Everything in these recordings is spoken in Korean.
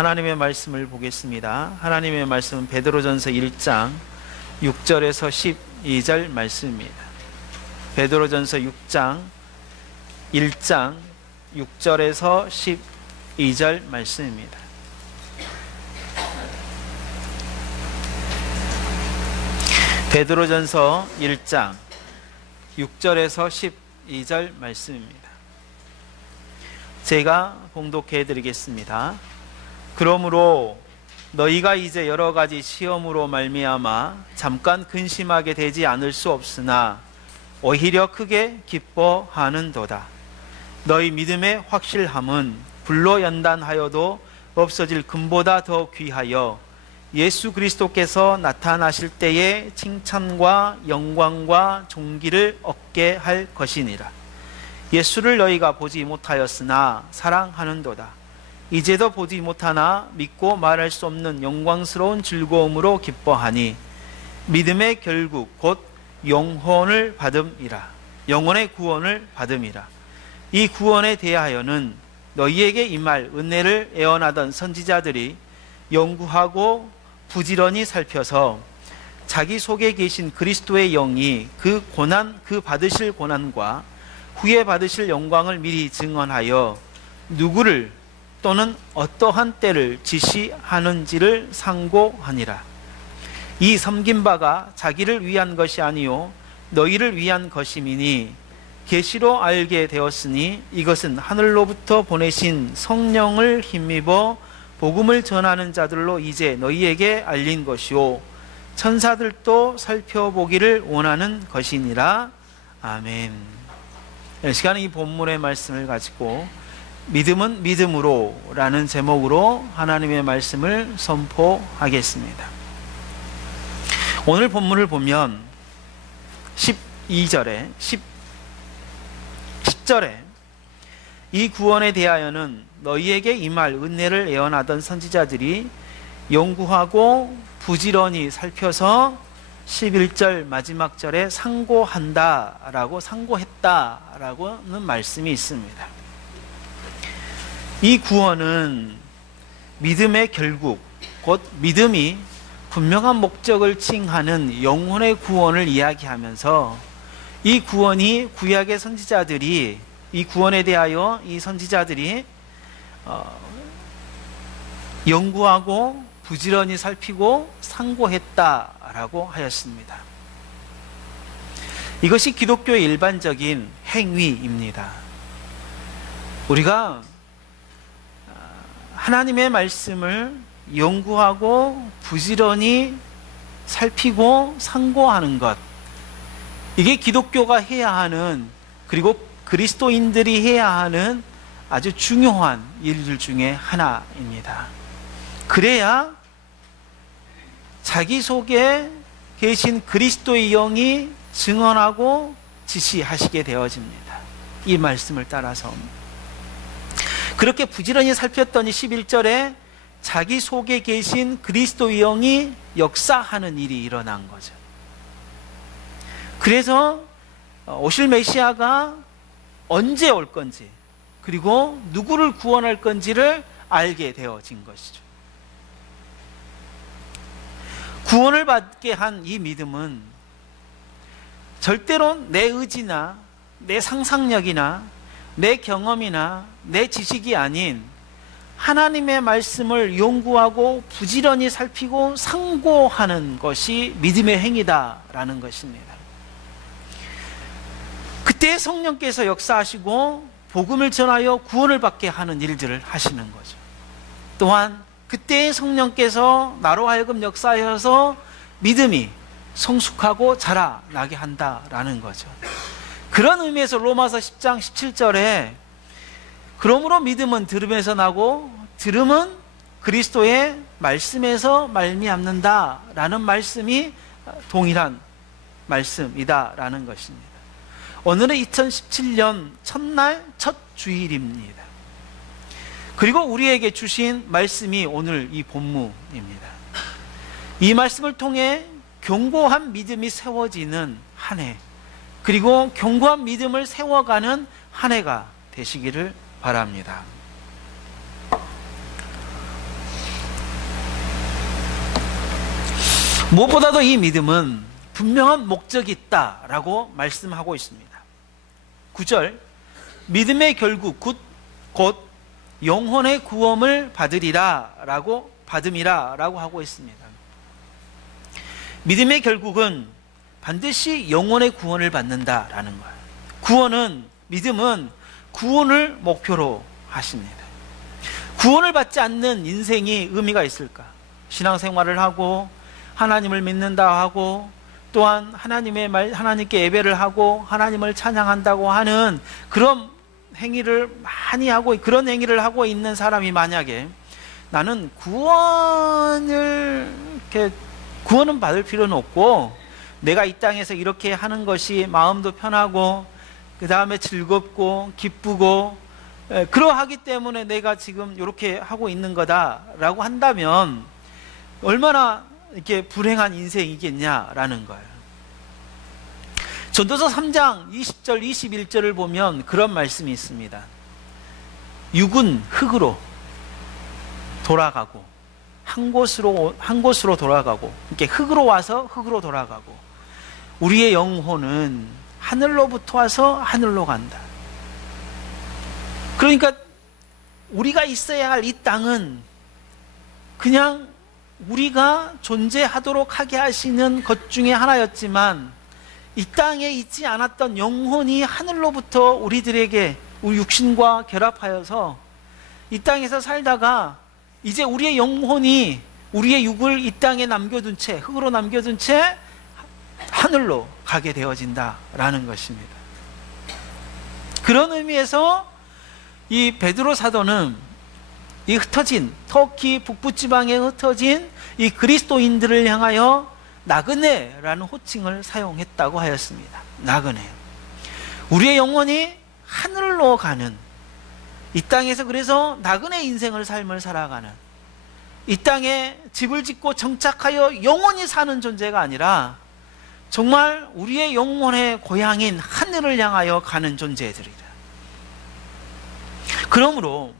하나님의 말씀을 보겠습니다. 하나님의 말씀은 베드로전서 1장 6절에서 12절 말씀입니다. 베드로전서 6장 1장 6절에서 12절 말씀입니다. 베드로전서 1장 6절에서 12절 말씀입니다. 제가 봉독해 드리겠습니다. 그러므로 너희가 이제 여러 가지 시험으로 말미암아 잠깐 근심하게 되지 않을 수 없으나 오히려 크게 기뻐하는도다. 너희 믿음의 확실함은 불로 연단하여도 없어질 금보다 더 귀하여 예수 그리스도께서 나타나실 때에 칭찬과 영광과 존귀를 얻게 할 것이니라. 예수를 너희가 보지 못하였으나 사랑하는도다. 이제도 보지 못하나 믿고 말할 수 없는 영광스러운 즐거움으로 기뻐하니 믿음의 결국 곧 영혼을 받음이라. 영혼의 구원을 받음이라. 이 구원에 대하여는 너희에게 임할 은혜를 애원하던 선지자들이 연구하고 부지런히 살펴서 자기 속에 계신 그리스도의 영이 그 받으실 고난과 후에 받으실 영광을 미리 증언하여 누구를 또는 어떠한 때를 지시하는지를 상고하니라. 이 섬긴 바가 자기를 위한 것이 아니요 너희를 위한 것임이니 계시로 알게 되었으니 이것은 하늘로부터 보내신 성령을 힘입어 복음을 전하는 자들로 이제 너희에게 알린 것이요 천사들도 살펴보기를 원하는 것이니라. 아멘. 이 시간에 이 본문의 말씀을 가지고 믿음은 믿음으로 라는 제목으로 하나님의 말씀을 선포하겠습니다. 오늘 본문을 보면 12절에 10절에 이 구원에 대하여는 너희에게 임할 은혜를 애원하던 선지자들이 연구하고 부지런히 살펴서 11절 마지막 절에 상고했다라는 말씀이 있습니다. 이 구원은 믿음의 결국, 곧 믿음이 분명한 목적을 칭하는 영혼의 구원을 이야기하면서 이 구원이 구약의 선지자들이 이 구원에 대하여 이 선지자들이 연구하고 부지런히 살피고 상고했다라고 하였습니다. 이것이 기독교의 일반적인 행위입니다. 우리가 하나님의 말씀을 연구하고 부지런히 살피고 상고하는 것, 이게 기독교가 해야 하는, 그리고 그리스도인들이 해야 하는 아주 중요한 일들 중에 하나입니다. 그래야 자기 속에 계신 그리스도의 영이 증언하고 지시하시게 되어집니다. 이 말씀을 따라서 그렇게 부지런히 살폈더니 11절에 자기 속에 계신 그리스도의 영이 역사하는 일이 일어난 거죠. 그래서 오실 메시아가 언제 올 건지, 그리고 누구를 구원할 건지를 알게 되어진 것이죠. 구원을 받게 한 이 믿음은 절대로 내 의지나 내 상상력이나 내 경험이나 내 지식이 아닌 하나님의 말씀을 연구하고 부지런히 살피고 상고하는 것이 믿음의 행위다라는 것입니다. 그때 성령께서 역사하시고 복음을 전하여 구원을 받게 하는 일들을 하시는 거죠. 또한 그때 성령께서 나로 하여금 역사하여서 믿음이 성숙하고 자라나게 한다라는 거죠. 그런 의미에서 로마서 10장 17절에 그러므로 믿음은 들음에서 나고 들음은 그리스도의 말씀에서 말미암는다라는 말씀이 동일한 말씀이다라는 것입니다. 오늘은 2017년 첫날 첫 주일입니다. 그리고 우리에게 주신 말씀이 오늘 이 본문입니다. 이 말씀을 통해 견고한 믿음이 세워지는 한 해, 그리고 견고한 믿음을 세워가는 한 해가 되시기를 바랍니다. 무엇보다도 이 믿음은 분명한 목적이 있다라고 말씀하고 있습니다. 9절, 믿음의 결국 곧 영혼의 구원을 받음이라 라고 하고 있습니다. 믿음의 결국은 반드시 영혼의 구원을 받는다라는 거예요. 믿음은 구원을 목표로 하십니다. 구원을 받지 않는 인생이 의미가 있을까? 신앙생활을 하고 하나님을 믿는다 하고 또한 하나님께 예배를 하고 하나님을 찬양한다고 하는 그런 행위를 많이 하고 그런 행위를 하고 있는 사람이 만약에 나는 구원은 받을 필요는 없고 내가 이 땅에서 이렇게 하는 것이 마음도 편하고 그 다음에 즐겁고 기쁘고 그러하기 때문에 내가 지금 이렇게 하고 있는 거다라고 한다면 얼마나 이렇게 불행한 인생이겠냐라는 거예요. 전도서 3장 20절 21절을 보면 그런 말씀이 있습니다. 육은 흙으로 돌아가고 한 곳으로 돌아가고 이렇게 흙으로 와서 흙으로 돌아가고 우리의 영혼은 하늘로부터 와서 하늘로 간다. 그러니까 우리가 있어야 할 이 땅은 그냥 우리가 존재하도록 하게 하시는 것 중에 하나였지만 이 땅에 있지 않았던 영혼이 하늘로부터 우리 육신과 결합하여서 이 땅에서 살다가 이제 우리의 영혼이 우리의 육을 이 땅에 흙으로 남겨둔 채 하늘로 가게 되어진다라는 것입니다. 그런 의미에서 이 베드로 사도는 이 터키 북부지방에 흩어진 이 그리스도인들을 향하여 나그네라는 호칭을 사용했다고 하였습니다. 나그네. 우리의 영혼이 하늘로 가는 이 땅에서 그래서 나그네 삶을 살아가는 이 땅에 집을 짓고 정착하여 영원히 사는 존재가 아니라 정말 우리의 영혼의 고향인 하늘을 향하여 가는 존재들이다. 그러므로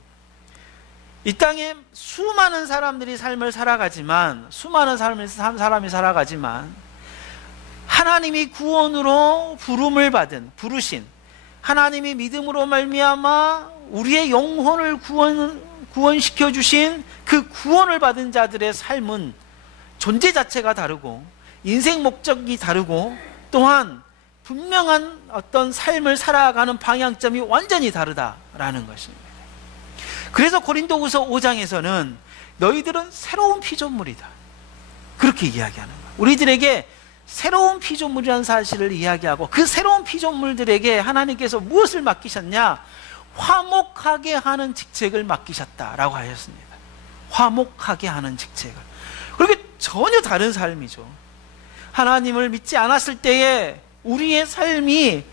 이 땅에 수많은 사람들이 삶을 살아가지만 하나님이 구원으로 부르신 하나님이 믿음으로 말미암아 우리의 영혼을 구원시켜 주신 그 구원을 받은 자들의 삶은 존재 자체가 다르고 인생 목적이 다르고 또한 분명한 어떤 삶을 살아가는 방향점이 완전히 다르다라는 것입니다. 그래서 고린도후서 5장에서는 너희들은 새로운 피조물이다 그렇게 이야기하는 거예요. 우리들에게 새로운 피조물이라는 사실을 이야기하고 그 새로운 피조물들에게 하나님께서 무엇을 맡기셨냐? 화목하게 하는 직책을 맡기셨다라고 하셨습니다. 화목하게 하는 직책을. 그렇게 전혀 다른 삶이죠. 하나님을 믿지 않았을 때에 우리의 삶이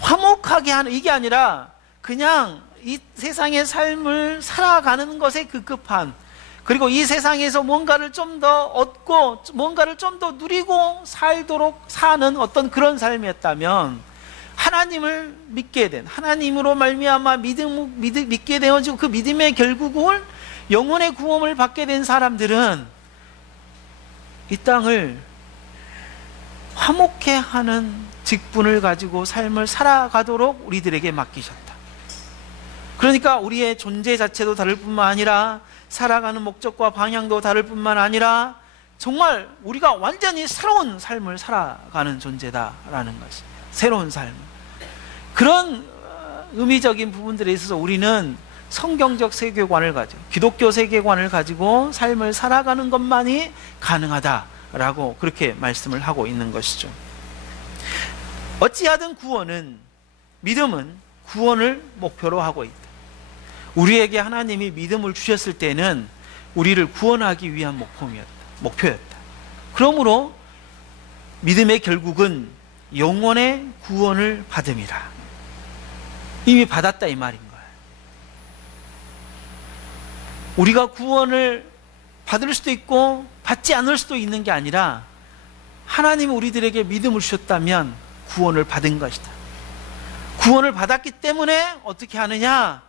화목하게 하는 이게 아니라 그냥 이 세상의 삶을 살아가는 것에 급급한 그리고 이 세상에서 뭔가를 좀 더 얻고 뭔가를 좀 더 누리고 사는 어떤 그런 삶이었다면 하나님을 믿게 된 하나님으로 말미암아 믿게 되어지고 그 믿음의 결국을 영혼의 구원을 받게 된 사람들은 이 땅을 화목해 하는 직분을 가지고 삶을 살아가도록 우리들에게 맡기셨다. 그러니까 우리의 존재 자체도 다를 뿐만 아니라 살아가는 목적과 방향도 다를 뿐만 아니라 정말 우리가 완전히 새로운 삶을 살아가는 존재다라는 것입니다. 새로운 삶. 그런 의미적인 부분들에 있어서 우리는 성경적 세계관을 가지고 기독교 세계관을 가지고 삶을 살아가는 것만이 가능하다라고 그렇게 말씀을 하고 있는 것이죠. 어찌하든 믿음은 구원을 목표로 하고 있다. 우리에게 하나님이 믿음을 주셨을 때는 우리를 구원하기 위한 목표였다. 그러므로 믿음의 결국은 영혼의 구원을 받음이라. 이미 받았다 이 말인 거예요. 우리가 구원을 받을 수도 있고 받지 않을 수도 있는 게 아니라 하나님이 우리들에게 믿음을 주셨다면 구원을 받은 것이다. 구원을 받았기 때문에 어떻게 하느냐?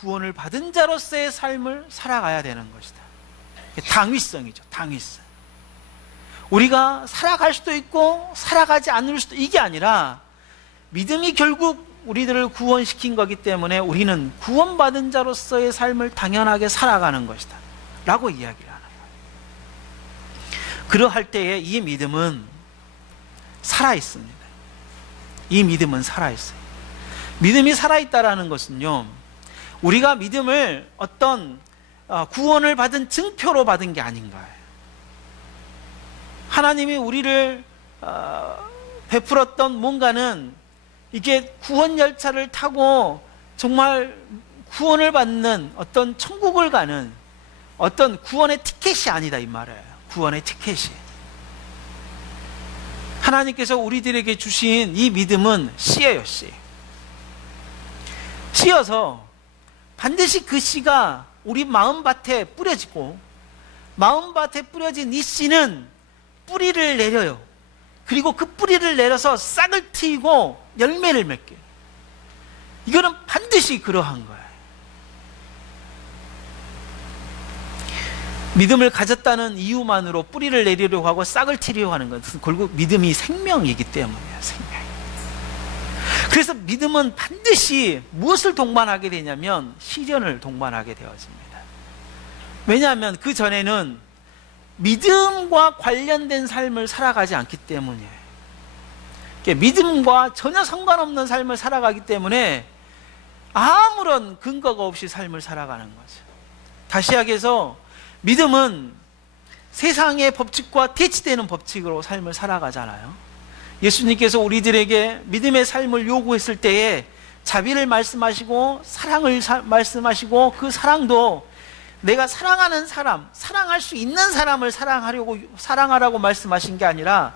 구원을 받은 자로서의 삶을 살아가야 되는 것이다. 당위성이죠. 당위성. 우리가 살아갈 수도 있고 살아가지 않을 수도, 이게 아니라 믿음이 결국 우리들을 구원시킨 거기 때문에 우리는 구원받은 자로서의 삶을 당연하게 살아가는 것이다 라고 이야기를 하는 거예요. 그러할 때에 이 믿음은 살아있습니다. 이 믿음은 살아있어요. 믿음이 살아있다라는 것은요, 우리가 믿음을 어떤 구원을 받은 증표로 받은 게 아닌 거예요. 하나님이 우리를 베풀었던 뭔가는 이게 구원 열차를 타고 정말 구원을 받는 어떤 천국을 가는 어떤 구원의 티켓이 아니다 이 말이에요. 구원의 티켓이. 하나님께서 우리들에게 주신 이 믿음은 씨예요, 씨. 씨여서 반드시 그 씨가 우리 마음밭에 뿌려지고, 마음밭에 뿌려진 이 씨는 뿌리를 내려요. 그리고 그 뿌리를 내려서 싹을 트이고 열매를 맺게. 이거는 반드시 그러한 거예요. 믿음을 가졌다는 이유만으로 뿌리를 내리려고 하고 싹을 트이려고 하는 것은 결국 믿음이 생명이기 때문이에요. 생명. 그래서 믿음은 반드시 무엇을 동반하게 되냐면 시련을 동반하게 되어집니다. 왜냐하면 그 전에는 믿음과 관련된 삶을 살아가지 않기 때문이에요. 믿음과 전혀 상관없는 삶을 살아가기 때문에 아무런 근거가 없이 삶을 살아가는 거죠. 다시 이야기해서 믿음은 세상의 법칙과 대치되는 법칙으로 삶을 살아가잖아요. 예수님께서 우리들에게 믿음의 삶을 요구했을 때에 자비를 말씀하시고 사랑을 말씀하시고, 그 사랑도 내가 사랑하는 사람, 사랑할 수 있는 사람을 사랑하라고 말씀하신 게 아니라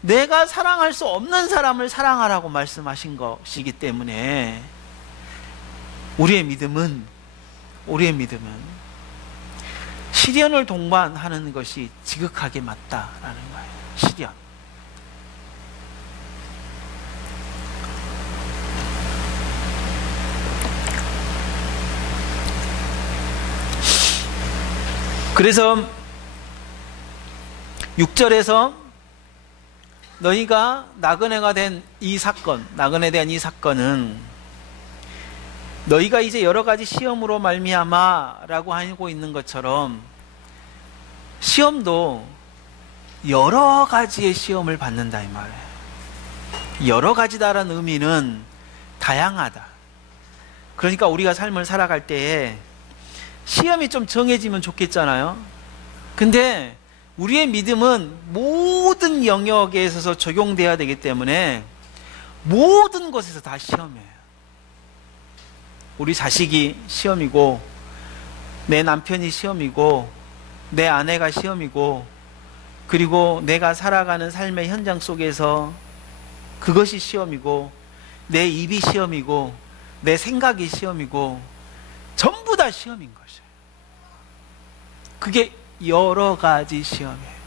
내가 사랑할 수 없는 사람을 사랑하라고 말씀하신 것이기 때문에 우리의 믿음은 시련을 동반하는 것이 지극하게 맞다라는 거예요. 시련. 그래서 6절에서 너희가 나그네가 된 이 사건, 나그네 된 이 사건은 너희가 이제 여러 가지 시험으로 말미암아라고 하고 있는 것처럼 시험도 여러 가지의 시험을 받는다 이 말이에요. 여러 가지다라는 의미는 다양하다. 그러니까 우리가 삶을 살아갈 때에 시험이 좀 정해지면 좋겠잖아요. 근데 우리의 믿음은 모든 영역에 있어서 적용돼야 되기 때문에 모든 것에서 다 시험이에요. 우리 자식이 시험이고, 내 남편이 시험이고, 내 아내가 시험이고, 그리고 내가 살아가는 삶의 현장 속에서 그것이 시험이고, 내 입이 시험이고, 내 생각이 시험이고, 전부 다 시험인 것이에요. 그게 여러 가지 시험이에요.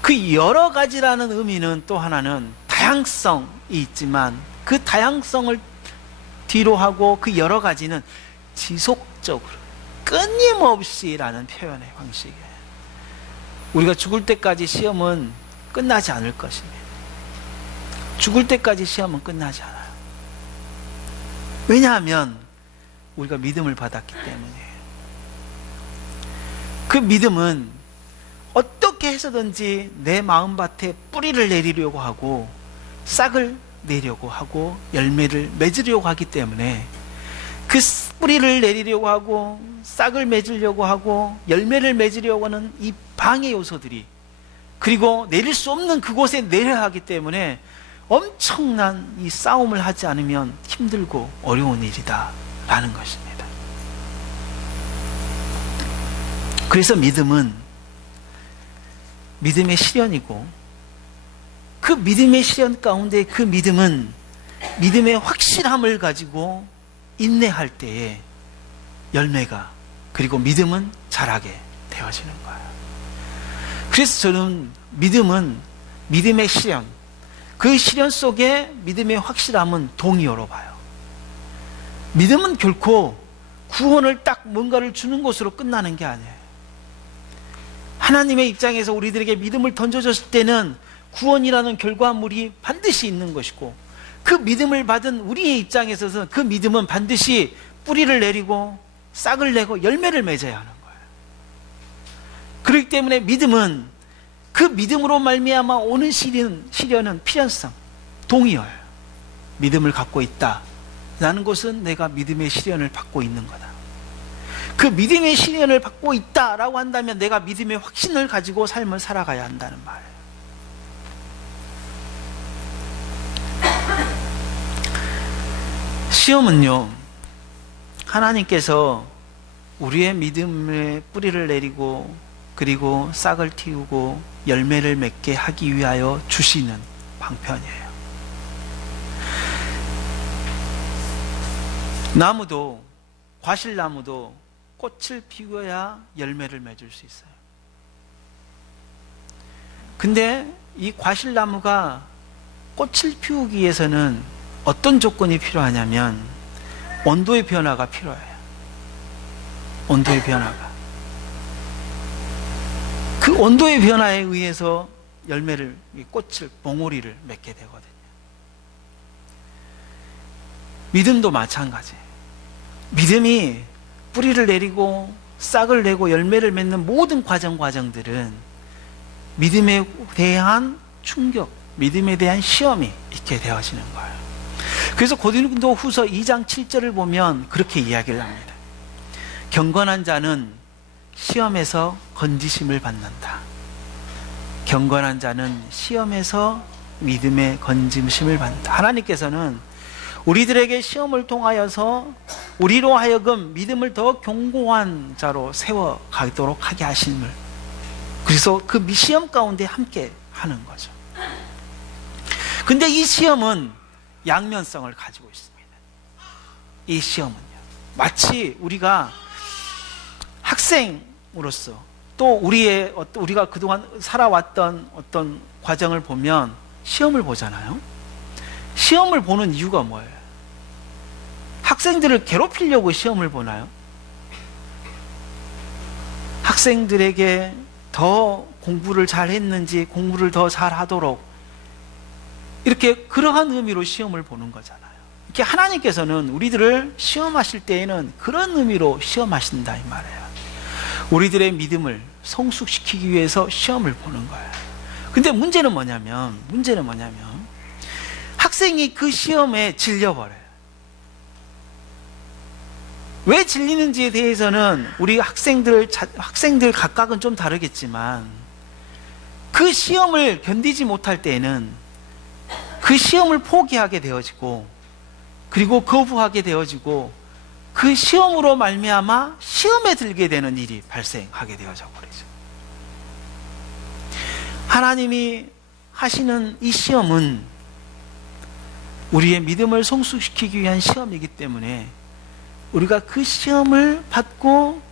그 여러 가지라는 의미는 또 하나는 다양성이 있지만 그 다양성을 뒤로 하고 그 여러 가지는 지속적으로 끊임없이라는 표현의 방식이에요. 우리가 죽을 때까지 시험은 끝나지 않을 것입니다. 죽을 때까지 시험은 끝나지 않아요. 왜냐하면 우리가 믿음을 받았기 때문이에요. 그 믿음은 어떻게 해서든지 내 마음밭에 뿌리를 내리려고 하고 싹을 내려고 하고 열매를 맺으려고 하기 때문에 그 뿌리를 내리려고 하고 싹을 맺으려고 하고 열매를 맺으려고 하는 이 방해 요소들이, 그리고 내릴 수 없는 그곳에 내려야 하기 때문에 엄청난 이 싸움을 하지 않으면 힘들고 어려운 일이다 라는 것입니다. 그래서 믿음은 믿음의 시련이고, 그 믿음의 시련 가운데 그 믿음은 믿음의 확실함을 가지고 인내할 때에 열매가, 그리고 믿음은 자라게 되어지는 거예요. 그래서 저는 믿음은 믿음의 시련, 그 시련 속에 믿음의 확실함은 동의어로 봐요. 믿음은 결코 구원을 딱 뭔가를 주는 것으로 끝나는 게 아니에요. 하나님의 입장에서 우리들에게 믿음을 던져줬을 때는 구원이라는 결과물이 반드시 있는 것이고, 그 믿음을 받은 우리의 입장에서는 그 믿음은 반드시 뿌리를 내리고 싹을 내고 열매를 맺어야 하는 거예요. 그렇기 때문에 믿음은, 그 믿음으로 말미암아 오는 시련은 필연성, 동의어요. 믿음을 갖고 있다라는 것은 내가 믿음의 시련을 받고 있는 거다. 그 믿음의 시련을 받고 있다라고 한다면 내가 믿음의 확신을 가지고 삶을 살아가야 한다는 말이에요. 시험은요, 하나님께서 우리의 믿음의 뿌리를 내리고 그리고 싹을 틔우고 열매를 맺게 하기 위하여 주시는 방편이에요. 나무도, 과실나무도 꽃을 피워야 열매를 맺을 수 있어요. 근데 이 과실나무가 꽃을 피우기 위해서는 어떤 조건이 필요하냐면 온도의 변화가 필요해요. 온도의 변화가. 그 온도의 변화에 의해서 열매를, 꽃을, 봉오리를 맺게 되거든요. 믿음도 마찬가지예요. 믿음이 뿌리를 내리고 싹을 내고 열매를 맺는 모든 과정들은 믿음에 대한 충격, 믿음에 대한 시험이 있게 되어지는 거예요. 그래서 고린도 후서 2장 7절을 보면 그렇게 이야기를 합니다. 경건한 자는 시험에서 건지심을 받는다. 경건한 자는 시험에서 믿음의 건짐심을 받는다. 하나님께서는 우리들에게 시험을 통하여서 우리로 하여금 믿음을 더 견고한 자로 세워가도록 하게 하심을, 그래서 그 시험 가운데 함께 하는 거죠. 근데 이 시험은 양면성을 가지고 있습니다. 이 시험은요, 마치 우리가 학생으로서 또 우리가 그동안 살아왔던 어떤 과정을 보면 시험을 보잖아요. 시험을 보는 이유가 뭐예요? 학생들을 괴롭히려고 시험을 보나요? 학생들에게 더 공부를 잘 했는지, 공부를 더 잘하도록, 이렇게 그러한 의미로 시험을 보는 거잖아요. 이렇게 하나님께서는 우리들을 시험하실 때에는 그런 의미로 시험하신다 이 말이에요. 우리들의 믿음을 성숙시키기 위해서 시험을 보는 거예요. 근데 문제는 뭐냐면 학생이 그 시험에 질려버려요. 왜 질리는지에 대해서는 우리 학생들 각각은 좀 다르겠지만, 그 시험을 견디지 못할 때에는 그 시험을 포기하게 되어지고, 그리고 거부하게 되어지고, 그 시험으로 말미암아 시험에 들게 되는 일이 발생하게 되어져 버리죠. 하나님이 하시는 이 시험은 우리의 믿음을 성숙시키기 위한 시험이기 때문에 우리가 그 시험을 받고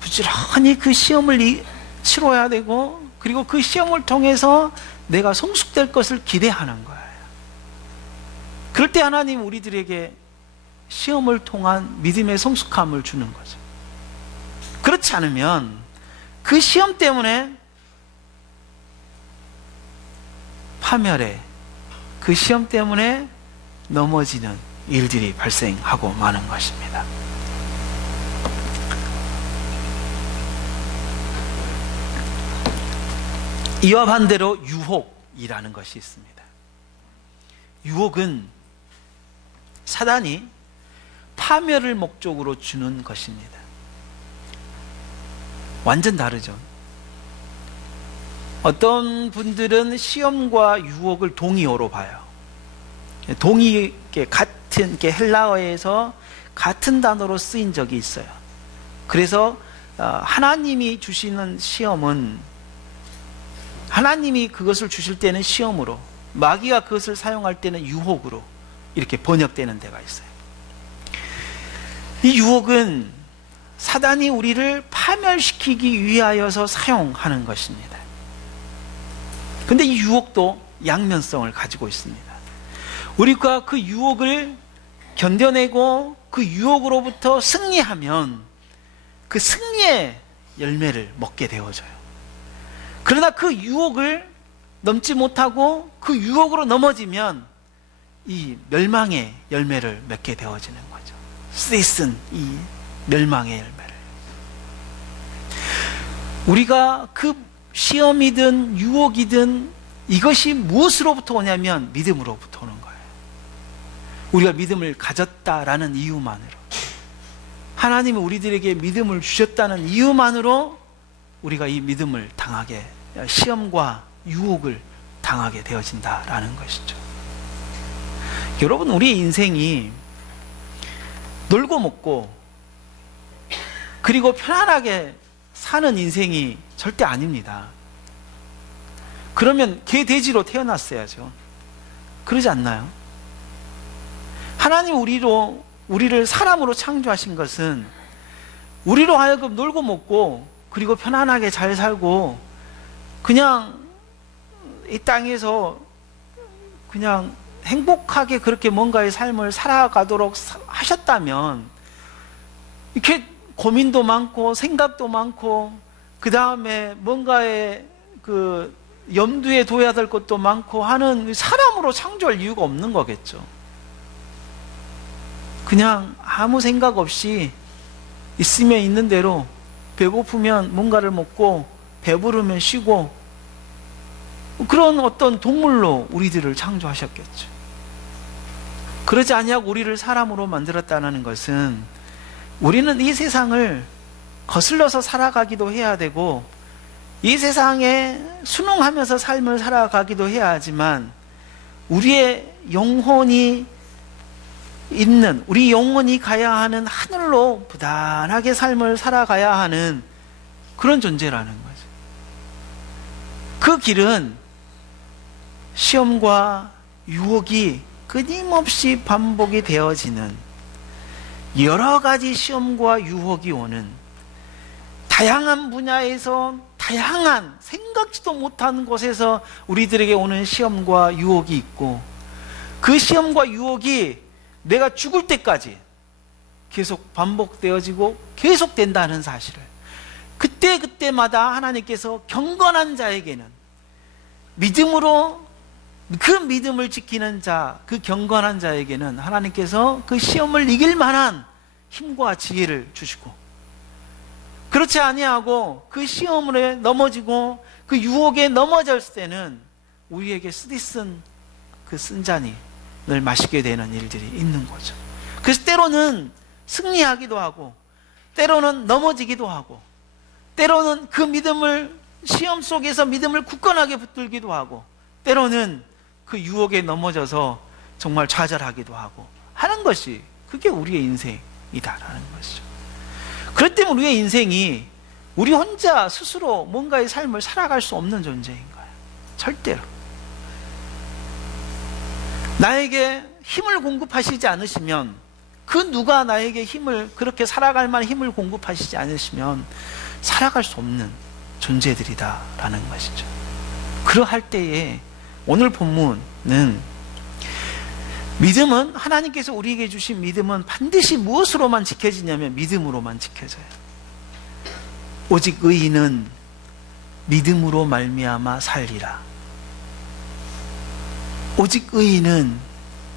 부지런히 그 시험을 치러야 되고, 그리고 그 시험을 통해서 내가 성숙될 것을 기대하는 거예요. 그럴 때 하나님 우리들에게 시험을 통한 믿음의 성숙함을 주는 거죠. 그렇지 않으면 그 시험 때문에 파멸에, 그 시험 때문에 넘어지는 일들이 발생하고 마는 것입니다. 이와 반대로 유혹이라는 것이 있습니다. 유혹은 사단이 파멸을 목적으로 주는 것입니다. 완전 다르죠. 어떤 분들은 시험과 유혹을 동의어로 봐요. 동의, 같은, 헬라어에서 같은 단어로 쓰인 적이 있어요. 그래서 하나님이 주시는 시험은, 하나님이 그것을 주실 때는 시험으로, 마귀가 그것을 사용할 때는 유혹으로 이렇게 번역되는 데가 있어요. 이 유혹은 사단이 우리를 파멸시키기 위하여서 사용하는 것입니다. 근데 이 유혹도 양면성을 가지고 있습니다. 우리가 그 유혹을 견뎌내고 그 유혹으로부터 승리하면 그 승리의 열매를 먹게 되어져요. 그러나 그 유혹을 넘지 못하고 그 유혹으로 넘어지면 이 멸망의 열매를 맺게 되어지는 거죠. 쓰디쓴 이 멸망의 열매를. 우리가 그 시험이든 유혹이든 이것이 무엇으로부터 오냐면 믿음으로부터 오는 거예요. 우리가 믿음을 가졌다라는 이유만으로, 하나님이 우리들에게 믿음을 주셨다는 이유만으로 우리가 이 믿음을 당하게, 시험과 유혹을 당하게 되어진다라는 것이죠. 여러분, 우리 인생이 놀고 먹고 그리고 편안하게 사는 인생이 절대 아닙니다. 그러면 개, 돼지로 태어났어야죠. 그러지 않나요? 하나님 우리를 사람으로 창조하신 것은 우리로 하여금 놀고 먹고 그리고 편안하게 잘 살고 그냥 이 땅에서 그냥 행복하게 그렇게 뭔가의 삶을 살아가도록 하셨다면, 이렇게 고민도 많고 생각도 많고 그 다음에 뭔가의 그 염두에 둬야 될 것도 많고 하는 사람으로 창조할 이유가 없는 거겠죠. 그냥 아무 생각 없이 있으면 있는 대로, 배고프면 뭔가를 먹고 배부르면 쉬고, 그런 어떤 동물로 우리들을 창조하셨겠죠. 그러지 아니하고 우리를 사람으로 만들었다는 것은 우리는 이 세상을 거슬러서 살아가기도 해야 되고 이 세상에 순응하면서 삶을 살아가기도 해야 하지만, 우리의 영혼이 있는, 우리 영혼이 가야 하는 하늘로 부단하게 삶을 살아가야 하는 그런 존재라는 거죠. 그 길은 시험과 유혹이 끊임없이 반복이 되어지는, 여러 가지 시험과 유혹이 오는, 다양한 분야에서 다양한 생각지도 못한 곳에서 우리들에게 오는 시험과 유혹이 있고, 그 시험과 유혹이 내가 죽을 때까지 계속 반복되어지고 계속된다는 사실을, 그때마다 하나님께서 경건한 자에게는, 믿음으로 그 믿음을 지키는 자, 그 경건한 자에게는 하나님께서 그 시험을 이길 만한 힘과 지혜를 주시고, 그렇지 아니하고 그 시험에 넘어지고 그 유혹에 넘어졌을 때는 우리에게 쓰디쓴 그 쓴잔을 마시게 되는 일들이 있는 거죠. 그래서 때로는 승리하기도 하고 때로는 넘어지기도 하고 때로는 그 믿음을, 시험 속에서 믿음을 굳건하게 붙들기도 하고 때로는 그 유혹에 넘어져서 정말 좌절하기도 하고 하는 것이, 그게 우리의 인생이다라는 것이죠. 그렇기 때문에 우리의 인생이 우리 혼자 스스로 뭔가의 삶을 살아갈 수 없는 존재인 거예요. 절대로. 나에게 힘을 공급하시지 않으시면, 그 누가 나에게 힘을, 그렇게 살아갈 만한 힘을 공급하시지 않으시면 살아갈 수 없는 존재들이다라는 것이죠. 그러할 때에 오늘 본문은, 믿음은, 하나님께서 우리에게 주신 믿음은 반드시 무엇으로만 지켜지냐면 믿음으로만 지켜져요. 오직 의인은 믿음으로 말미암아 살리라. 오직 의인은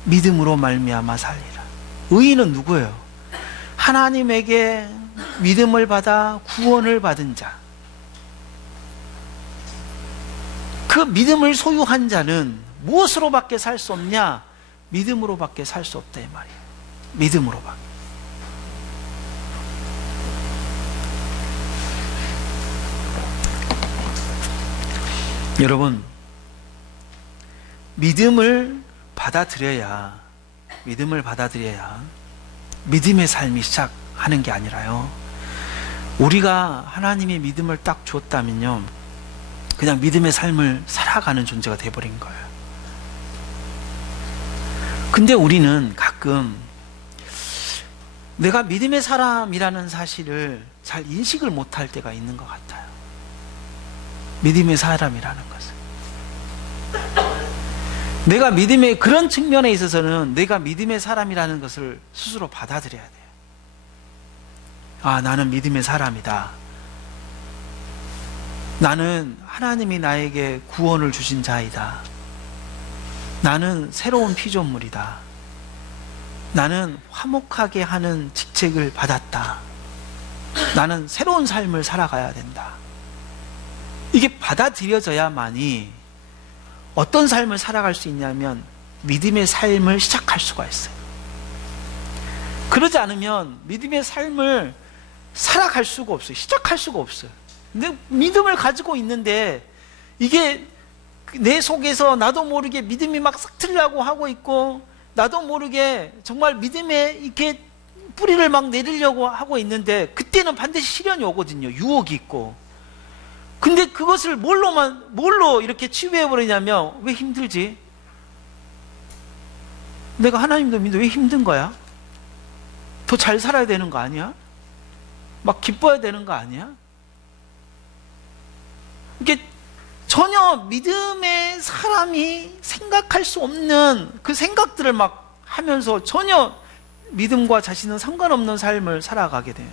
믿음으로 말미암아 살리라. 의인은 누구예요? 하나님에게 믿음을 받아 구원을 받은 자. 그 믿음을 소유한 자는 무엇으로밖에 살 수 없냐? 믿음으로밖에 살 수 없다 이 말이에요. 믿음으로밖에. 여러분, 믿음을 받아들여야 믿음의 삶이 시작하는 게 아니라요, 우리가 하나님의 믿음을 딱 줬다면요, 그냥 믿음의 삶을 살아가는 존재가 돼버린 거예요. 근데 우리는 가끔 내가 믿음의 사람이라는 사실을 잘 인식을 못할 때가 있는 것 같아요. 믿음의 사람이라는 것을. 내가 믿음의 그런 측면에 있어서는 내가 믿음의 사람이라는 것을 스스로 받아들여야 돼요. 아, 나는 믿음의 사람이다. 나는 하나님이 나에게 구원을 주신 자이다. 나는 새로운 피조물이다. 나는 화목하게 하는 직책을 받았다. 나는 새로운 삶을 살아가야 된다. 이게 받아들여져야만이 어떤 삶을 살아갈 수 있냐면 믿음의 삶을 시작할 수가 있어요. 그러지 않으면 믿음의 삶을 살아갈 수가 없어요. 시작할 수가 없어요. 근데 믿음을 가지고 있는데 이게 내 속에서 나도 모르게 믿음이 막 싹 트려고 하고 있고, 나도 모르게 정말 믿음에 이렇게 뿌리를 막 내리려고 하고 있는데, 그때는 반드시 시련이 오거든요. 유혹이 있고. 근데 그것을 뭘로 이렇게 치유해버리냐면, 왜 힘들지? 내가 하나님도 믿는데 왜 힘든 거야? 더 잘 살아야 되는 거 아니야? 막 기뻐야 되는 거 아니야? 이게 전혀 믿음의 사람이 생각할 수 없는 그 생각들을 막 하면서 전혀 믿음과 자신은 상관없는 삶을 살아가게 되죠.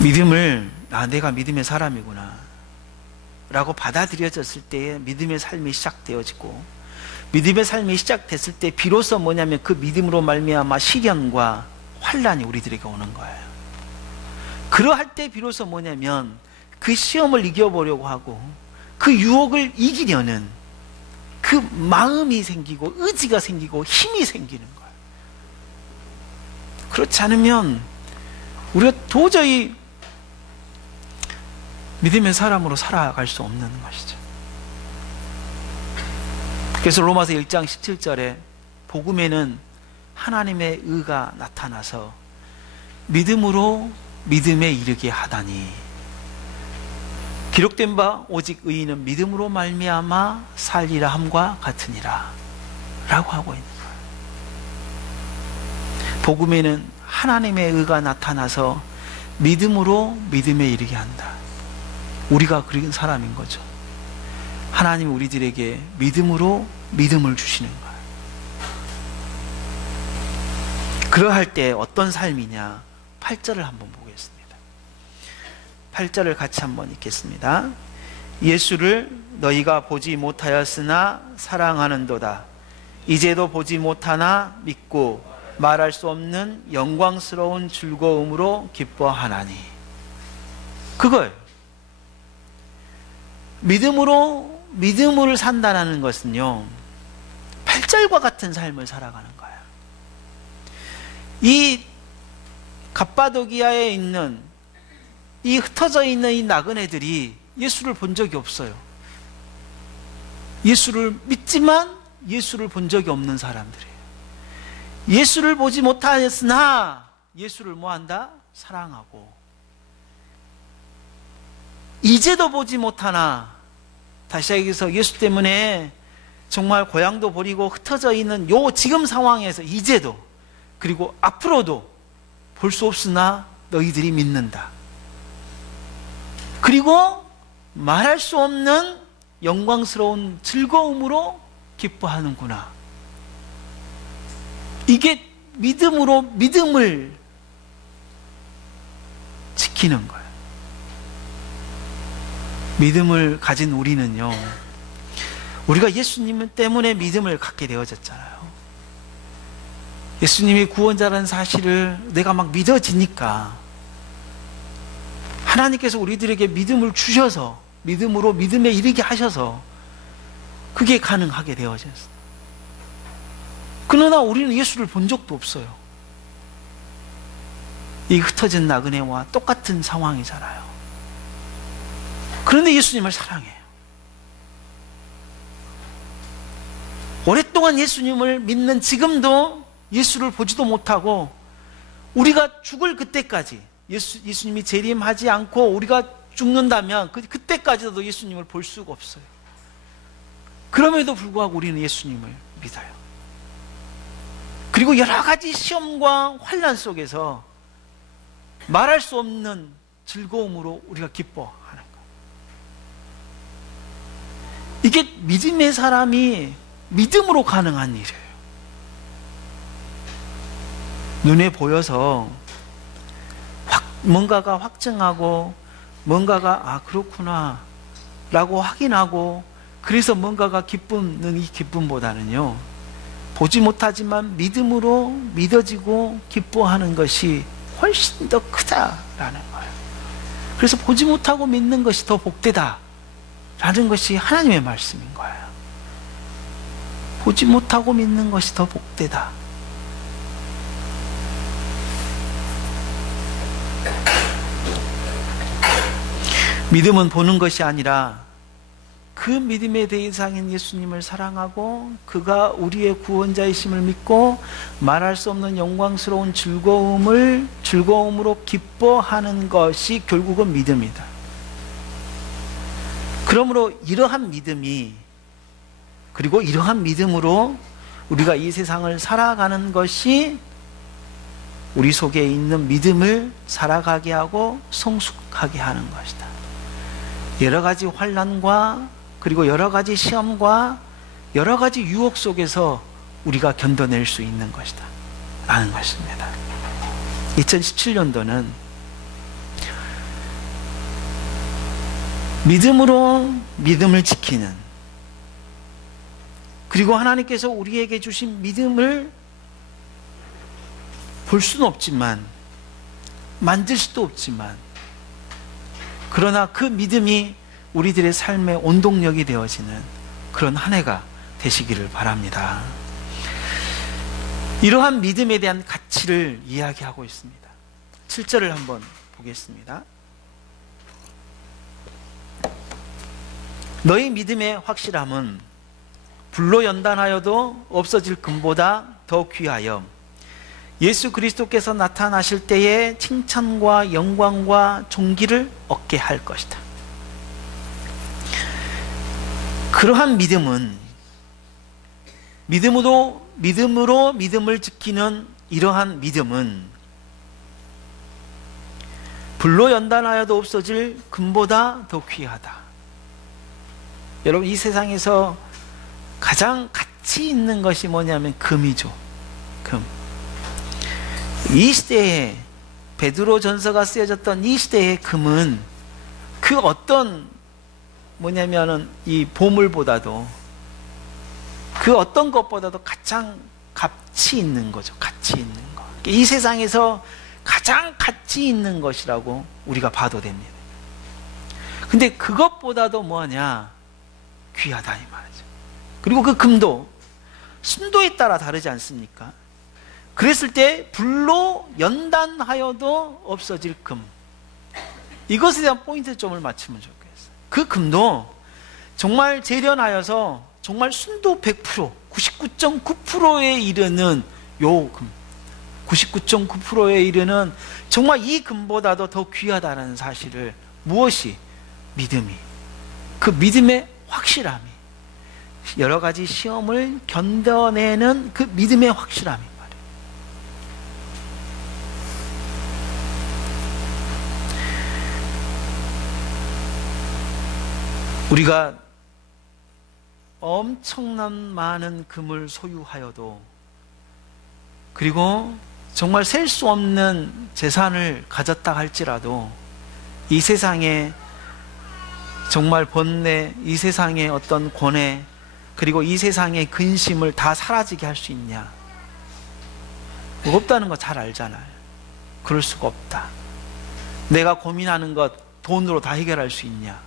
믿음을, 내가 믿음의 사람이구나 라고 받아들여졌을 때에 믿음의 삶이 시작되어지고, 믿음의 삶이 시작됐을 때 비로소 뭐냐면 그 믿음으로 말미암아 시련과 환란이 우리들에게 오는 거예요. 그러할 때 비로소 뭐냐면 그 시험을 이겨보려고 하고 그 유혹을 이기려는 그 마음이 생기고 의지가 생기고 힘이 생기는 거예요. 그렇지 않으면 우리가 도저히 믿음의 사람으로 살아갈 수 없는 것이죠. 그래서 로마서 1장 17절에 복음에는 하나님의 의가 나타나서 믿음으로 믿음에 이르게 하다니, 기록된 바 오직 의인은 믿음으로 말미암아 살리라 함과 같으니라 라고 하고 있는 거예요. 복음에는 하나님의 의가 나타나서 믿음으로 믿음에 이르게 한다. 우리가 그런 사람인 거죠. 하나님이 우리들에게 믿음으로 믿음을 주시는 거예요. 그러할 때 어떤 삶이냐? 8절을 한번 보겠습니다. 8절을 같이 한번 읽겠습니다. 예수를 너희가 보지 못하였으나 사랑하는도다. 이제도 보지 못하나 믿고 말할 수 없는 영광스러운 즐거움으로 기뻐하나니. 그거예요. 믿음으로 산다는 것은요, 8절과 같은 삶을 살아가는 거예요. 이 갑바도기아에 있는 이 흩어져 있는 이 나그네들이 예수를 본 적이 없어요. 예수를 믿지만 예수를 본 적이 없는 사람들이에요. 예수를 보지 못하였으나 예수를 뭐한다? 사랑하고, 이제도 보지 못하나, 다시 얘기해서 예수 때문에 정말 고향도 버리고 흩어져 있는 요 지금 상황에서 이제도, 그리고 앞으로도 볼 수 없으나 너희들이 믿는다. 그리고 말할 수 없는 영광스러운 즐거움으로 기뻐하는구나. 이게 믿음으로 믿음을 지키는 거예요. 믿음을 가진 우리는요, 우리가 예수님 때문에 믿음을 갖게 되어졌잖아요. 예수님이 구원자라는 사실을 내가 막 믿어지니까 하나님께서 우리들에게 믿음을 주셔서 믿음으로 믿음에 이르게 하셔서 그게 가능하게 되어졌어요. 그러나 우리는 예수를 본 적도 없어요. 이 흩어진 나그네와 똑같은 상황이잖아요. 그런데 예수님을 사랑해요. 오랫동안 예수님을 믿는 지금도 예수를 보지도 못하고, 우리가 죽을 그때까지 예수님이 재림하지 않고 우리가 죽는다면 그때까지도 예수님을 볼 수가 없어요. 그럼에도 불구하고 우리는 예수님을 믿어요. 그리고 여러 가지 시험과 환난 속에서 말할 수 없는 즐거움으로 우리가 기뻐하는 것. 이게 믿음의 사람이 믿음으로 가능한 일이에요. 눈에 보여서 뭔가가 확증하고 뭔가가 아 그렇구나 라고 확인하고 그래서 뭔가가 기쁘는 이 기쁨보다는요, 보지 못하지만 믿음으로 믿어지고 기뻐하는 것이 훨씬 더 크다라는 거예요. 그래서 보지 못하고 믿는 것이 더 복되다 라는 것이 하나님의 말씀인 거예요. 보지 못하고 믿는 것이 더 복되다. 믿음은 보는 것이 아니라 그 믿음의 대상인 예수님을 사랑하고 그가 우리의 구원자이심을 믿고 말할 수 없는 영광스러운 즐거움으로 기뻐하는 것이 결국은 믿음이다. 그러므로 이러한 믿음이, 그리고 이러한 믿음으로 우리가 이 세상을 살아가는 것이 우리 속에 있는 믿음을 살아가게 하고 성숙하게 하는 것이다. 여러 가지 환난과 그리고 여러 가지 시험과 여러 가지 유혹 속에서 우리가 견뎌낼 수 있는 것이다 라는 것입니다. 2017년도는 믿음으로 믿음을 지키는, 그리고 하나님께서 우리에게 주신 믿음을 볼 수는 없지만 만질 수도 없지만, 그러나 그 믿음이 우리들의 삶의 원동력이 되어지는 그런 한 해가 되시기를 바랍니다. 이러한 믿음에 대한 가치를 이야기하고 있습니다. 7절을 한번 보겠습니다. 너희 믿음의 확실함은 불로 연단하여도 없어질 금보다 더 귀하여 예수 그리스도께서 나타나실 때에 칭찬과 영광과 존귀를 얻게 할 것이다. 그러한 믿음은, 믿음으로 믿음을 지키는 이러한 믿음은 불로 연단하여도 없어질 금보다 더 귀하다. 여러분, 이 세상에서 가장 가치 있는 것이 뭐냐면 금이죠. 금. 이 시대에, 베드로 전서가 쓰여졌던 이 시대의 금은 그 어떤 뭐냐면은 이 보물보다도, 그 어떤 것보다도 가장 가치 있는 거죠. 가치 있는 거. 이 세상에서 가장 가치 있는 것이라고 우리가 봐도 됩니다. 근데 그것보다도 뭐냐? 귀하다 이 말이죠. 그리고 그 금도 순도에 따라 다르지 않습니까? 그랬을 때 불로 연단하여도 없어질 금, 이것에 대한 포인트점을 맞추면 좋겠어요. 그 금도 정말 재련하여서 정말 순도 100%, 99.9%에 이르는 요 금, 99.9%에 이르는 정말 이 금보다도 더 귀하다는 사실을, 무엇이? 믿음이, 그 믿음의 확실함이, 여러 가지 시험을 견뎌내는 그 믿음의 확실함이 말이에요. 우리가 엄청난 많은 금을 소유하여도, 그리고 정말 셀 수 없는 재산을 가졌다 할지라도 이 세상에 정말 번뇌, 이 세상의 어떤 고뇌, 그리고 이 세상의 근심을 다 사라지게 할 수 있냐? 없다는 거 잘 알잖아요. 그럴 수가 없다. 내가 고민하는 것 돈으로 다 해결할 수 있냐?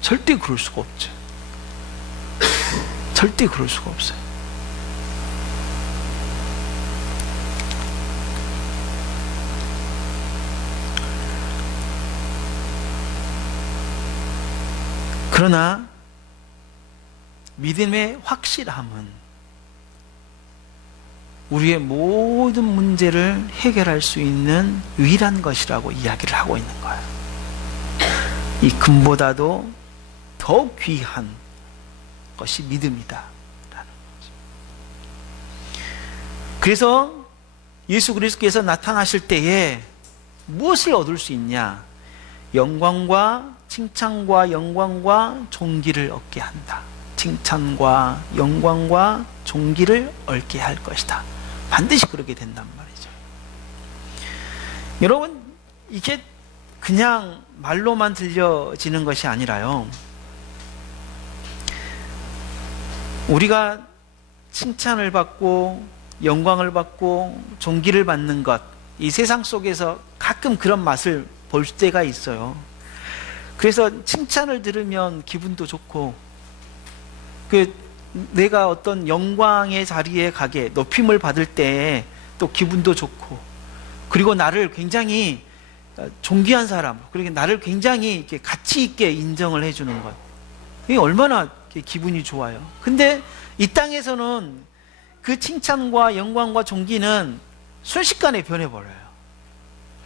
절대 그럴 수가 없죠. 절대 그럴 수가 없어요. 그러나 믿음의 확실함은 우리의 모든 문제를 해결할 수 있는 유일한 것이라고 이야기를 하고 있는 거예요. 이 금보다도 더 귀한 것이 믿음이다 라는 거죠. 그래서 예수 그리스도께서 나타나실 때에 무엇을 얻을 수 있냐? 영광과 칭찬과 영광과 존귀를 얻게 한다. 칭찬과 영광과 존귀를 얻게 할 것이다. 반드시 그렇게 된단 말이죠. 여러분, 이게 그냥 말로만 들려지는 것이 아니라요, 우리가 칭찬을 받고 영광을 받고 존귀를 받는 것, 이 세상 속에서 가끔 그런 맛을 볼 때가 있어요. 그래서 칭찬을 들으면 기분도 좋고, 내가 어떤 영광의 자리에 가게 높임을 받을 때 또 기분도 좋고, 그리고 나를 굉장히 존귀한 사람, 그리고 나를 굉장히 이렇게 가치 있게 인정을 해주는 것, 이게 얼마나 기분이 좋아요. 근데 이 땅에서는 그 칭찬과 영광과 존귀는 순식간에 변해버려요.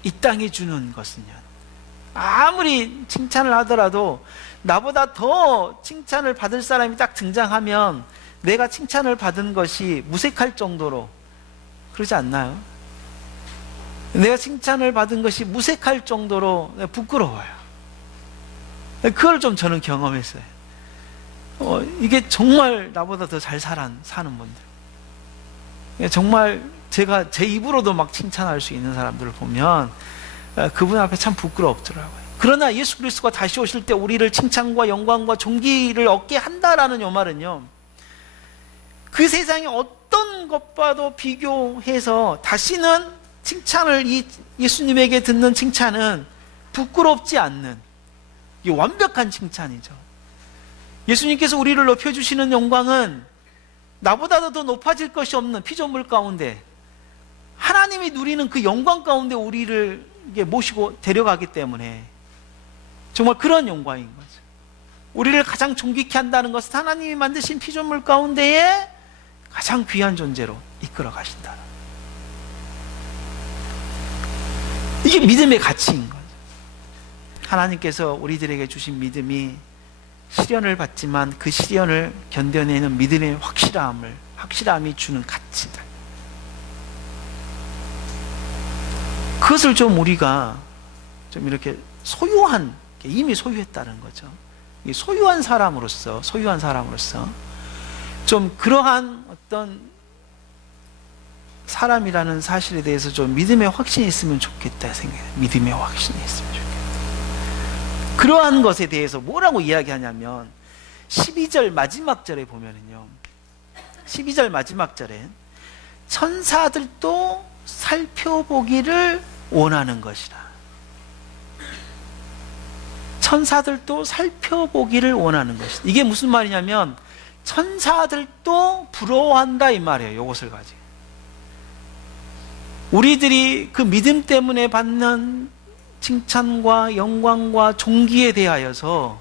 이 땅이 주는 것은요, 아무리 칭찬을 하더라도 나보다 더 칭찬을 받을 사람이 딱 등장하면 내가 칭찬을 받은 것이 무색할 정도로, 그러지 않나요? 내가 칭찬을 받은 것이 무색할 정도로 부끄러워요. 그걸 좀 저는 경험했어요. 이게 정말 나보다 더 잘 사는 분들, 정말 제가 제 입으로도 막 칭찬할 수 있는 사람들을 보면 그분 앞에 참 부끄럽더라고요. 그러나 예수 그리스도가 다시 오실 때 우리를 칭찬과 영광과 존귀를 얻게 한다라는 요 말은요, 그 세상의 어떤 것과도 비교해서 다시는 칭찬을, 이 예수님에게 듣는 칭찬은 부끄럽지 않는, 이 완벽한 칭찬이죠. 예수님께서 우리를 높여주시는 영광은 나보다도 더 높아질 것이 없는 피조물 가운데 하나님이 누리는 그 영광 가운데 우리를 모시고 데려가기 때문에 정말 그런 영광인 거죠. 우리를 가장 존귀케 한다는 것은 하나님이 만드신 피조물 가운데에 가장 귀한 존재로 이끌어 가신다. 이게 믿음의 가치인 거죠. 하나님께서 우리들에게 주신 믿음이 시련을 받지만 그 시련을 견뎌내는 믿음의 확실함이 주는 가치들, 그것을 좀 우리가 좀 이렇게 이미 소유했다는 거죠. 소유한 사람으로서 좀 그러한 어떤 사람이라는 사실에 대해서 좀 믿음의 확신이 있으면 좋겠다 생각해요. 믿음의 확신이 있으면 좋겠다. 그러한 것에 대해서 뭐라고 이야기하냐면 12절 마지막 절에 보면은요, 12절 마지막 절에 천사들도 살펴보기를 원하는 것이라. 천사들도 살펴보기를 원하는 것이다. 이게 무슨 말이냐면 천사들도 부러워한다 이 말이에요. 이것을 가지고 우리들이 그 믿음 때문에 받는 칭찬과 영광과 존귀에 대하여서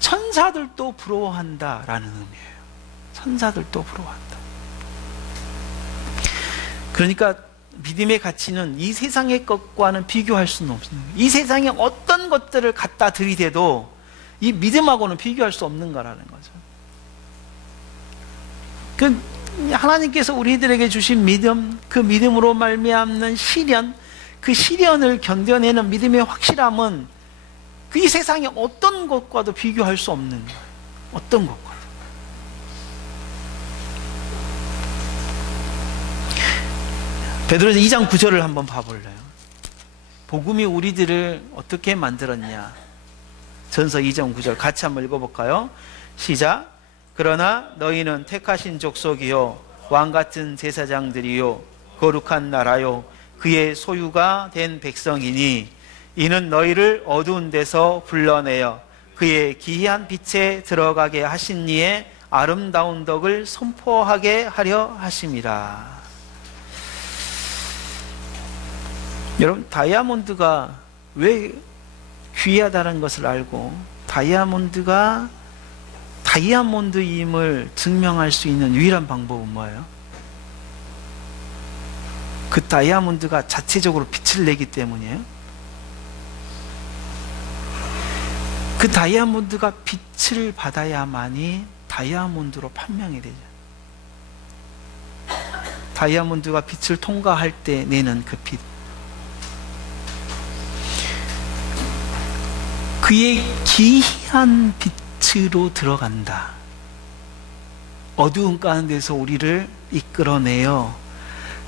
천사들도 부러워한다라는 의미예요. 천사들도 부러워한다. 그러니까 믿음의 가치는 이 세상의 것과는 비교할 수는 없습니다. 이 세상에 어떤 것들을 갖다 들이대도 이 믿음하고는 비교할 수 없는 거라는 거죠. 하나님께서 우리들에게 주신 믿음, 그 믿음으로 말미암는 시련, 그 시련을 견뎌내는 믿음의 확실함은 그 이 세상의 어떤 것과도 비교할 수 없는 거예요. 어떤 것과도. 베드로서 2장 9절을 한번 봐볼래요? 복음이 우리들을 어떻게 만들었냐? 전서 2장 9절 같이 한번 읽어볼까요? 시작. 그러나 너희는 택하신 족속이요 왕같은 제사장들이요 거룩한 나라요 그의 소유가 된 백성이니 이는 너희를 어두운 데서 불러내어 그의 기이한 빛에 들어가게 하신 이의 아름다운 덕을 선포하게 하려 하심이라. 여러분, 다이아몬드가 왜 귀하다는 것을 알고 다이아몬드가 다이아몬드임을 증명할 수 있는 유일한 방법은 뭐예요? 그 다이아몬드가 자체적으로 빛을 내기 때문이에요. 그 다이아몬드가 빛을 받아야만이 다이아몬드로 판명이 되죠. 다이아몬드가 빛을 통과할 때 내는 그 빛, 그의 기이한 빛으로 들어간다. 어두운 가운데서 우리를 이끌어내어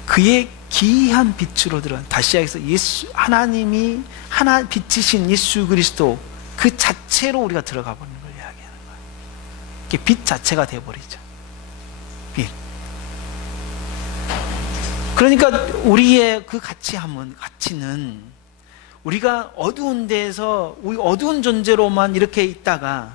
그의 기이한 빛으로 들어간, 다시 이야기해서 하나님이 빛이신 예수 그리스도 그 자체로 우리가 들어가 버리는 걸 이야기하는 거예요. 이게 빛 자체가 되어버리죠. 빛. 그러니까 우리의 그 가치는 우리가 어두운 데에서 어두운 존재로만 이렇게 있다가,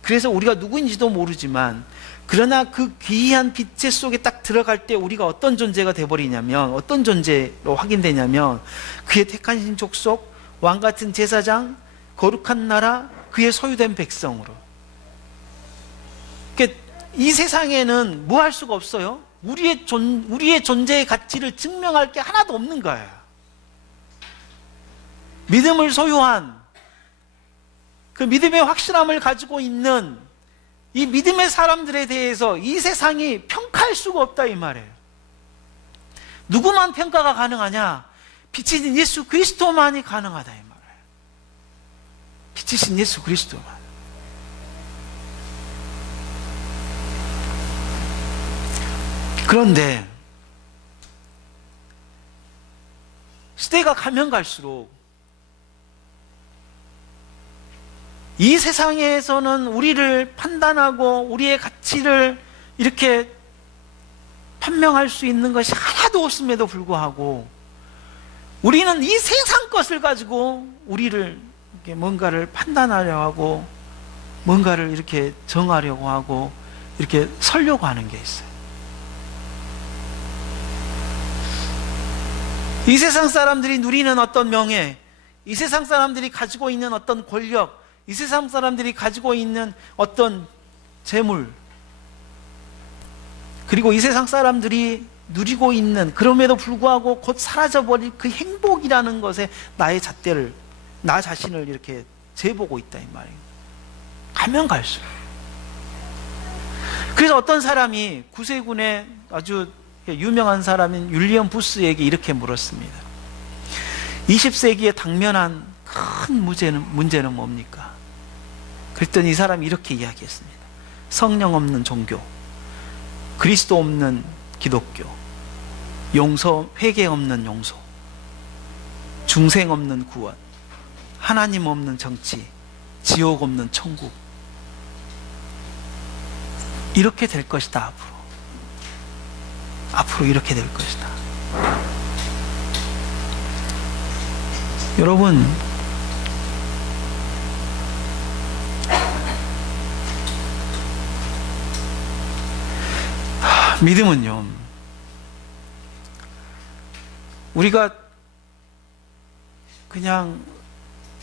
그래서 우리가 누구인지도 모르지만, 그러나 그 귀한 빛의 속에 딱 들어갈 때 우리가 어떤 존재가 되어버리냐면, 어떤 존재로 확인되냐면, 그의 택한 신 족속, 왕같은 제사장, 거룩한 나라, 그의 소유된 백성으로. 그러니까 이 세상에는 뭐 할 수가 없어요. 우리의 존재의 가치를 증명할 게 하나도 없는 거예요. 믿음을 소유한, 그 믿음의 확실함을 가지고 있는 이 믿음의 사람들에 대해서 이 세상이 평가할 수가 없다, 이 말이에요. 누구만 평가가 가능하냐? 빛이신 예수 그리스도만이 가능하다, 이 말이에요. 빛이신 예수 그리스도만. 그런데 시대가 가면 갈수록 이 세상에서는 우리를 판단하고 우리의 가치를 이렇게 판명할 수 있는 것이 하나도 없음에도 불구하고 우리는 이 세상 것을 가지고 우리를 이렇게 뭔가를 판단하려고 하고 뭔가를 이렇게 정하려고 하고 이렇게 설려고 하는 게 있어요. 이 세상 사람들이 누리는 어떤 명예, 이 세상 사람들이 가지고 있는 어떤 권력, 이 세상 사람들이 가지고 있는 어떤 재물, 그리고 이 세상 사람들이 누리고 있는, 그럼에도 불구하고 곧 사라져버릴 그 행복이라는 것에 나의 잣대를, 나 자신을 이렇게 재보고 있다, 이 말이에요. 가면 갈수록. 그래서 어떤 사람이 구세군의 아주 유명한 사람인 율리엄 부스에게 이렇게 물었습니다. 20세기에 당면한 큰 문제는 뭡니까? 그랬더니 이 사람이 이렇게 이야기했습니다. 성령 없는 종교, 그리스도 없는 기독교, 용서, 회개 없는 용서, 중생 없는 구원, 하나님 없는 정치, 지옥 없는 천국. 이렇게 될 것이다, 앞으로 이렇게 될 것이다. 여러분, 믿음은요, 우리가 그냥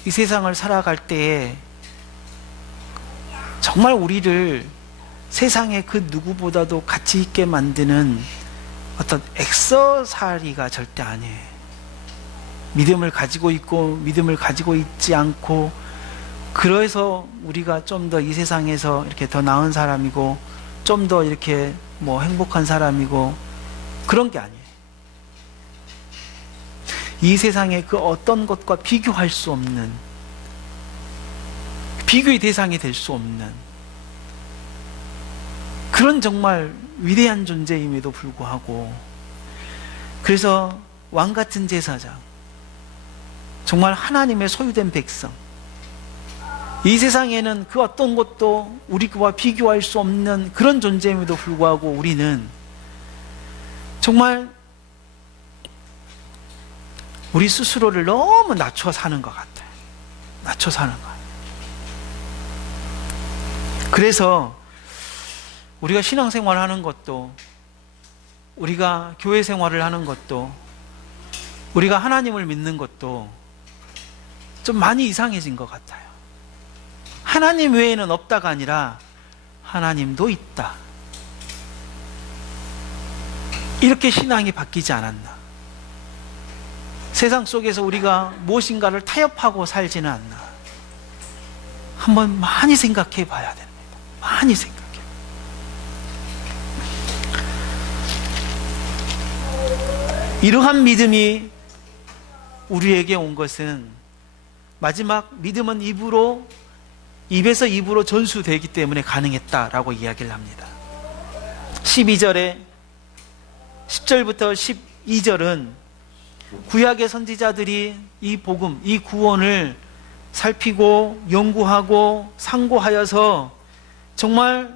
이 세상을 살아갈 때에 정말 우리를 세상의 그 누구보다도 가치 있게 만드는 어떤 액세서리가 절대 아니에요. 믿음을 가지고 있고 믿음을 가지고 있지 않고, 그래서 우리가 좀 더 이 세상에서 이렇게 더 나은 사람이고 좀 더 이렇게 뭐 행복한 사람이고, 그런 게 아니에요. 이 세상의 그 어떤 것과 비교할 수 없는, 비교의 대상이 될 수 없는 그런 정말 위대한 존재임에도 불구하고, 그래서 왕같은 제사장, 정말 하나님의 소유된 백성, 이 세상에는 그 어떤 것도 우리와 비교할 수 없는 그런 존재임에도 불구하고 우리는 정말 우리 스스로를 너무 낮춰 사는 것 같아요. 낮춰 사는 것 같아요. 그래서 우리가 신앙생활을 하는 것도, 우리가 교회 생활을 하는 것도, 우리가 하나님을 믿는 것도 좀 많이 이상해진 것 같아요. 하나님 외에는 없다가 아니라 하나님도 있다, 이렇게 신앙이 바뀌지 않았나. 세상 속에서 우리가 무엇인가를 타협하고 살지는 않나. 한번 많이 생각해 봐야 됩니다. 많이 생각해. 이러한 믿음이 우리에게 온 것은, 마지막 믿음은 입에서 입으로 전수되기 때문에 가능했다라고 이야기를 합니다. 12절에 10절부터 2절은 구약의 선지자들이 이 복음, 이 구원을 살피고 연구하고 상고하여서 정말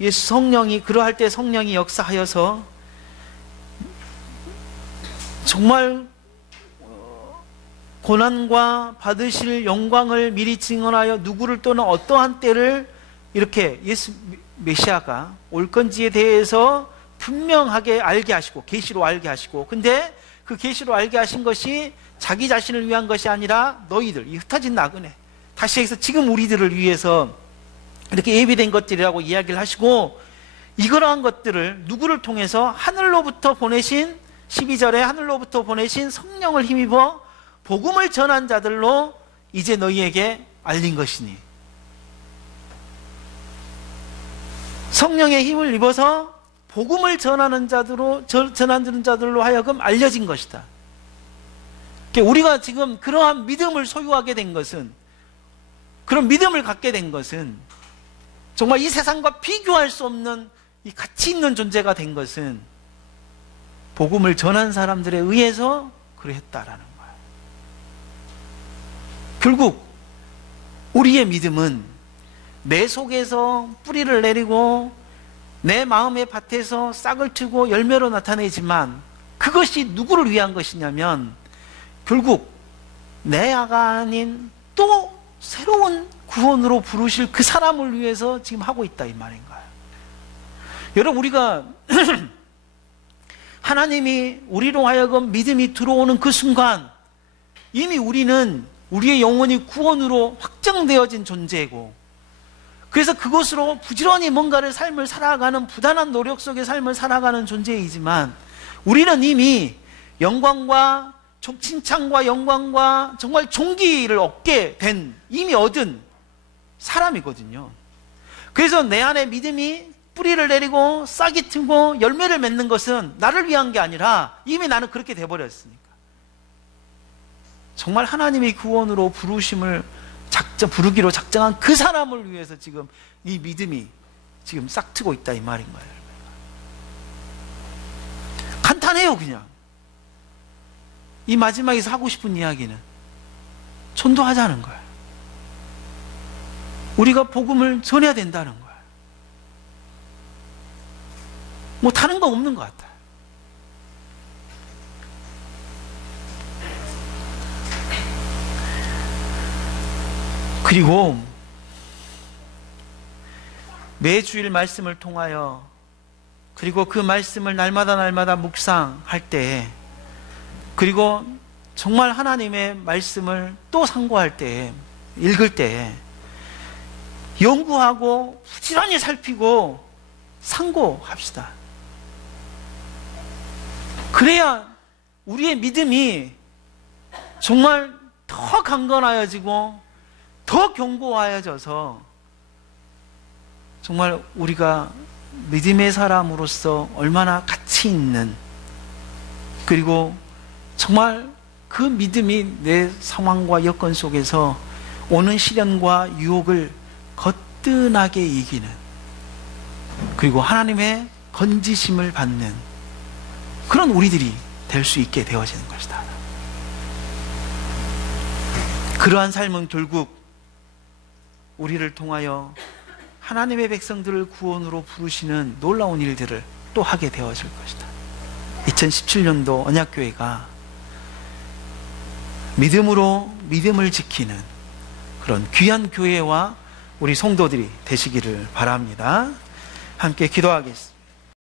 예수 성령이, 그러할 때 성령이 역사하여서 정말 고난과 받으실 영광을 미리 증언하여 누구를 또는 어떠한 때를 이렇게 예수 메시아가 올 건지에 대해서 분명하게 알게 하시고 계시로 알게 하시고, 근데 그 계시로 알게 하신 것이 자기 자신을 위한 것이 아니라 너희들, 이 흩어진 나그네, 다시 해서 지금 우리들을 위해서 이렇게 예비된 것들이라고 이야기를 하시고, 이러한 것들을 누구를 통해서 하늘로부터 보내신, 12절에 하늘로부터 보내신 성령을 힘입어 복음을 전한 자들로 이제 너희에게 알린 것이니, 성령의 힘을 입어서 복음을 전하는 자들로 하여금 알려진 것이다. 우리가 지금 그러한 믿음을 소유하게 된 것은, 그런 믿음을 갖게 된 것은, 정말 이 세상과 비교할 수 없는 이 가치 있는 존재가 된 것은 복음을 전한 사람들에 의해서 그랬다라는 거예요. 결국 우리의 믿음은 내 속에서 뿌리를 내리고 내 마음의 밭에서 싹을 트고 열매로 나타내지만, 그것이 누구를 위한 것이냐면 결국 내 아가 아닌 또 새로운 구원으로 부르실 그 사람을 위해서 지금 하고 있다, 이 말인 거예요. 여러분, 우리가 하나님이 우리로 하여금 믿음이 들어오는 그 순간 이미 우리는 우리의 영혼이 구원으로 확정되어진 존재고, 그래서 그것으로 부지런히 뭔가를 삶을 살아가는, 부단한 노력 속의 삶을 살아가는 존재이지만, 우리는 이미 영광과 칭찬과 영광과 정말 존귀를 얻게 된, 이미 얻은 사람이거든요. 그래서 내 안에 믿음이 뿌리를 내리고 싹이 트고 열매를 맺는 것은 나를 위한 게 아니라 이미 나는 그렇게 돼버렸으니까. 정말 하나님의 구원으로 부르기로 작정한 그 사람을 위해서 지금 이 믿음이 지금 싹 트고 있다, 이 말인 거예요. 간단해요. 그냥 이 마지막에서 하고 싶은 이야기는 전도하자는 거예요. 우리가 복음을 전해야 된다는 거예요. 뭐 다른 거 없는 것 같아요. 그리고 매주일 말씀을 통하여, 그리고 그 말씀을 날마다 묵상할 때, 그리고 정말 하나님의 말씀을 또 상고할 때, 읽을 때 연구하고 부지런히 살피고 상고합시다. 그래야 우리의 믿음이 정말 더 강건하여지고 더 견고하여져서 정말 우리가 믿음의 사람으로서 얼마나 가치 있는, 그리고 정말 그 믿음이 내 상황과 여건 속에서 오는 시련과 유혹을 거뜬하게 이기는, 그리고 하나님의 건지심을 받는 그런 우리들이 될 수 있게 되어지는 것이다. 그러한 삶은 결국 우리를 통하여 하나님의 백성들을 구원으로 부르시는 놀라운 일들을 또 하게 되어질 것이다. 2017년도 언약교회가 믿음으로 믿음을 지키는 그런 귀한 교회와 우리 성도들이 되시기를 바랍니다. 함께 기도하겠습니다.